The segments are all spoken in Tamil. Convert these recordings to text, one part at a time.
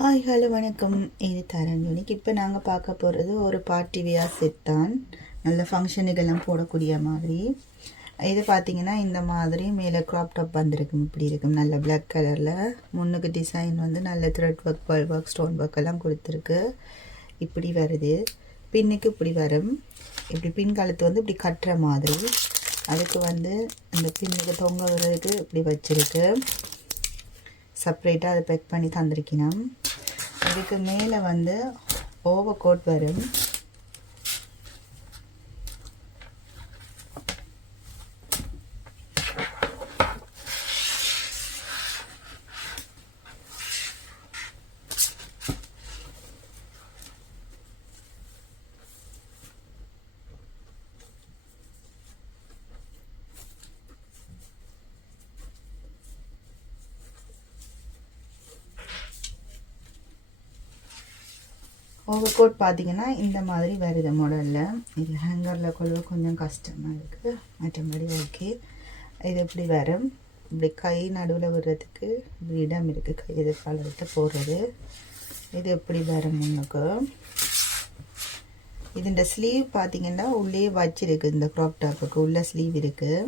ஹாய் ஹலோ வணக்கம். இது தரஞ்சோனிக்கு. இப்போ நாங்கள் பார்க்க போகிறது ஒரு பார்ட்டி வியர் செட் தான். நல்ல ஃபங்க்ஷனுக்கெல்லாம் போடக்கூடிய மாதிரி. இது பார்த்தீங்கன்னா இந்த மாதிரி மேலே க்ராப் டாப் வந்திருக்கும். இப்படி இருக்கும் நல்ல பிளாக் கலரில். முன்னுக்கு டிசைன் வந்து நல்ல த்ரெட் ஒர்க், பல் ஒர்க், ஸ்டோன் ஒர்க் எல்லாம் கொடுத்துருக்கு. இப்படி வருது. பின்னுக்கு இப்படி வரும். இப்படி பின் காலத்து வந்து இப்படி கட்டுற மாதிரி. அதுக்கு வந்து இந்த பின்னுக்கு தொங்க வர்றதுக்கு இப்படி வச்சுருக்கு. செப்ரேட்டாக அதை பேக் பண்ணி தந்திருக்கணும். இதுக்கு மேலே வந்து ஓவர் கோட் வரும். ஓவர் கோட் பார்த்தீங்கன்னா இந்த மாதிரி வருது மாடலில். இது ஹேங்கரில் கொள்ள கொஞ்சம் கஷ்டமாக இருக்குது. மற்றபடி ஓகே. இது இப்படி வரும். இப்படி கை நடுவில் விடுறதுக்கு இப்படி இடம் இருக்குது. கை இது பழத்தை போடுறது. இது எப்படி வரும் முன்னுக்கு. இதுண்ட ஸ்லீவ் பார்த்தீங்கன்னா உள்ளே வச்சிருக்கு. இந்த க்ராப் டாப்புக்கு உள்ள ஸ்லீவ் இருக்குது.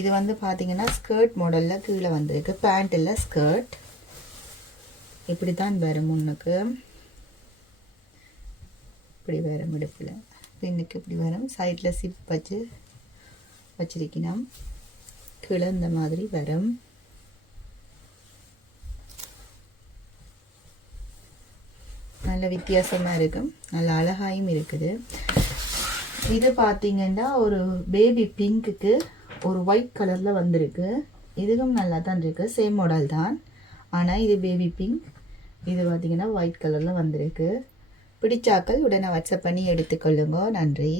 இது வந்து பார்த்தீங்கன்னா ஸ்கர்ட் மாடலில் கீழே வந்திருக்கு. பேண்ட் இல்லை, ஸ்கர்ட். இப்படி தான் வரும் முன்னுக்கு. இப்படி வரும் இடுப்பில். பின்னுக்கு இப்படி வரும். சைடில் சிப் வச்சிருக்கணும். கீழே இந்த மாதிரி வரும். நல்ல வித்தியாசமாக இருக்கும். நல்ல அழகாயும் இருக்குது. இது பார்த்தீங்கன்னா ஒரு பேபி பிங்க்குக்கு ஒரு ஒயிட் கலரில் வந்திருக்கு. இதுவும் நல்லா தான் இருக்குது. சேம் மாடல் தான். ஆனால் இது பேபி பிங்க். இது பார்த்தீங்கன்னா ஒயிட் கலரில் வந்திருக்கு. பிடிச்சாக்கள் உடனே வாட்ஸ்அப் பண்ணி எடுத்துக்கொள்ளுங்க. நன்றி.